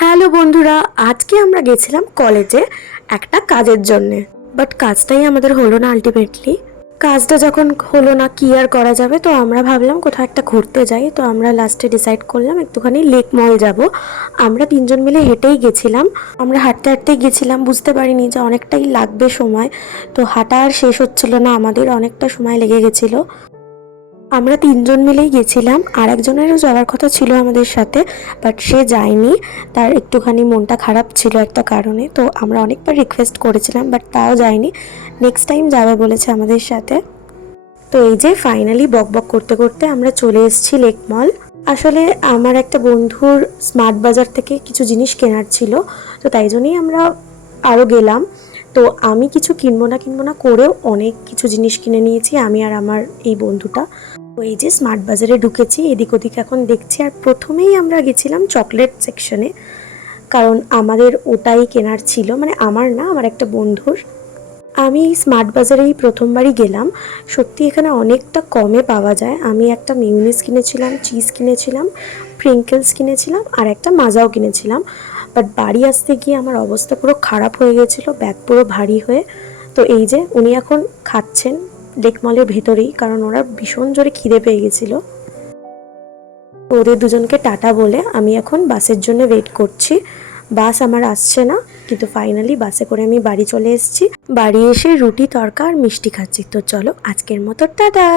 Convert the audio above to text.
Hello বন্ধুরা, আজকে আমরা গেছিলাম কলেজে একটা কাজের জন্যে। বাট কাজটাই আমাদের হলো না আলটিমেটলি। কাজটা যখন হলো না কি আর করা যাবে, তো আমরা ভাবলাম কোথাও একটা ঘুরতে যাই। তো আমরা লাস্টে ডিসাইড করলাম একটুখানি লেক মল যাব। আমরা তিনজন মিলে হেঁটেই গেছিলাম। আমরা হাঁটতে হাঁটতেই গেছিলাম, বুঝতে পারিনি যে অনেকটাই লাগবে সময়। তো হাঁটা আর শেষ হচ্ছিল না, আমাদের অনেকটা সময় লেগে গেছিলো। আমরা তিনজন মিলেই গেছিলাম, আর একজনেরও যাওয়ার কথা ছিল আমাদের সাথে, বাট সে যায়নি। তার একটুখানি মনটা খারাপ ছিল একটা কারণে। তো আমরা অনেকবার রিকোয়েস্ট করেছিলাম, বাট তাও যায়নি। নেক্সট টাইম যাবে বলেছে আমাদের সাথে। তো এই যে ফাইনালি বকবক করতে করতে আমরা চলে এসেছি লেক মল। আসলে আমার একটা বন্ধুর স্মার্ট বাজার থেকে কিছু জিনিস কেনার ছিল, তো তাই জন্যই আমরা আরও গেলাম। তো আমি কিছু কিনবো না করেও অনেক কিছু জিনিস কিনে নিয়েছি আমি আর আমার এই বন্ধুটা। তো এই যে স্মার্ট বাজারে ঢুকেছি, এদিক ওদিক এখন দেখছি। আর প্রথমেই আমরা গেছিলাম চকলেট সেকশনে, কারণ আমাদের ওটাই কেনার ছিল, মানে আমার না, আমার একটা বন্ধুর। আমি স্মার্ট বাজারেই প্রথমবারই গেলাম। সত্যি এখানে অনেকটা কমে পাওয়া যায়। আমি একটা মিউনিস কিনেছিলাম, চিজ কিনেছিলাম, প্রিঙ্কেলস কিনেছিলাম, আর একটা মাজাও কিনেছিলাম। বাট বাড়ি আসতে গিয়ে আমার অবস্থা পুরো খারাপ হয়ে গেছিলো, ব্যাগ পুরো ভারী হয়ে। তো এই যে উনি এখন খাচ্ছেন লেক মলের ভেতরেই, কারণ ওরা ভীষণ জোরে খিদে পেয়ে গেছিলো। তো ওদের দুজনকে টাটা বলে আমি এখন বাসের জন্য ওয়েট করছি। বাস আমার আসছে না, কিন্তু ফাইনালি বাসে করে আমি বাড়ি চলে এসেছি। বাড়ি এসে রুটি তড়কা আর মিষ্টি খাচ্ছি। তো চলো আজকের মতো টাটা।